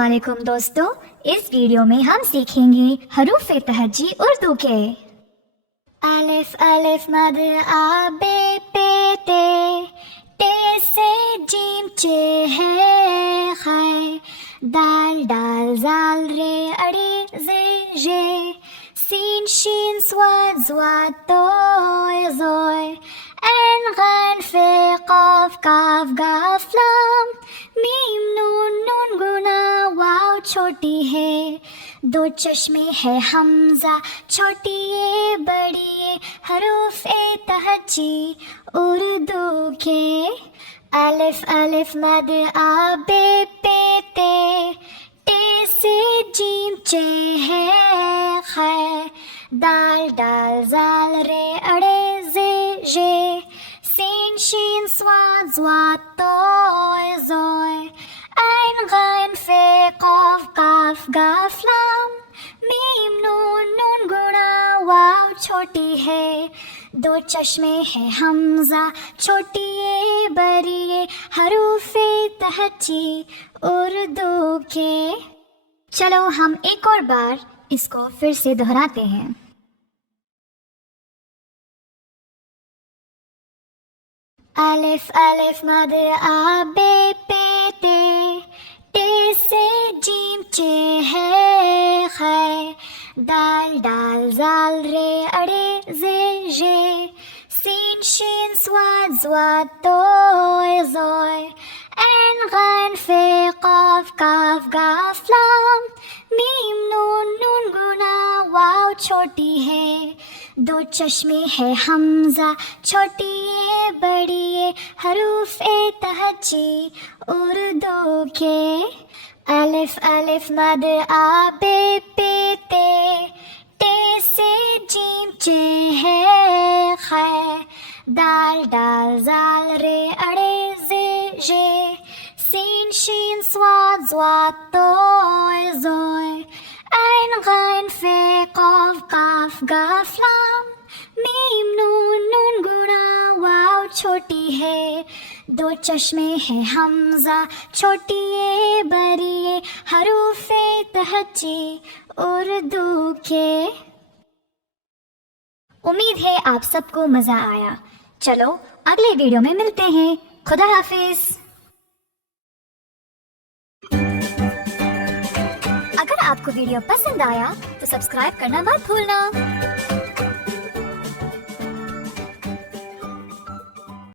अस्सलामुअलैकुम दोस्तों, इस वीडियो में हम सीखेंगे हरूफ तहज्जी उर्दू के। अलिफ अलिफ मद आ बे पे ते से जीम चे है खै, दाल दाल जाल रे अड़े जे जे, सीन शीन स्वाद स्वाद तोय जोय, ऐन गैन फे काफ काफ गाफ लाम, मीम नून नून गुना वाव छोटी है, दो चश्मे है हमजा छोटी ये बड़ी ये, हरूफ ए तहज्जी उर्दू के। अलिफ अलिफ मद आ बे पे ते से जीम चे है खै, दाल दाल जाल रे अड़े जे जे, सीन शीन स्वाद स्वाद तोय जोय, ऐन गैन फे काफ काफ गाफ लाम, मीम नून नून गुना वाव छोटी है, दो चश्मे है हमजा छोटी ये बड़ी ये, हरूफ तहज्जी उर्दू के। चलो हम एक और बार इसको फिर से दोहराते हैं। अलिफ अलिफ मद आ बे पे ते से जीम चे है खै, दाल दाल जाल रे अड़े जे जे, सीन शीन स्वाद स्वाद तोय जोय, ऐन गैन फे काफ काफ गाफ लाम, मीम नून नून गुना वाव छोटी है, दो चश्मे है हमजा छोटी ये बड़ी ये, हरूफ ए तहज्जी उर्दू के। अलिफ अलिफ मद आ बे पे ते से जीम चे है खै, दाल दाल जाल रे अड़े जे जे, सीन शीन स्वाद स्वाद तोय जोय, ऐन गैन फे काफ काफ गाफ लाम, मीम नून नून गुना वाव छोटी है, दो चश्मे है हमजा छोटी ये बड़ी ये, हरूफ तहज्जी उर्दू के। उम्मीद है आप सबको मजा आया। चलो अगले वीडियो में मिलते हैं। खुदा हाफिज। अगर आपको वीडियो पसंद आया तो सब्सक्राइब करना मत भूलना।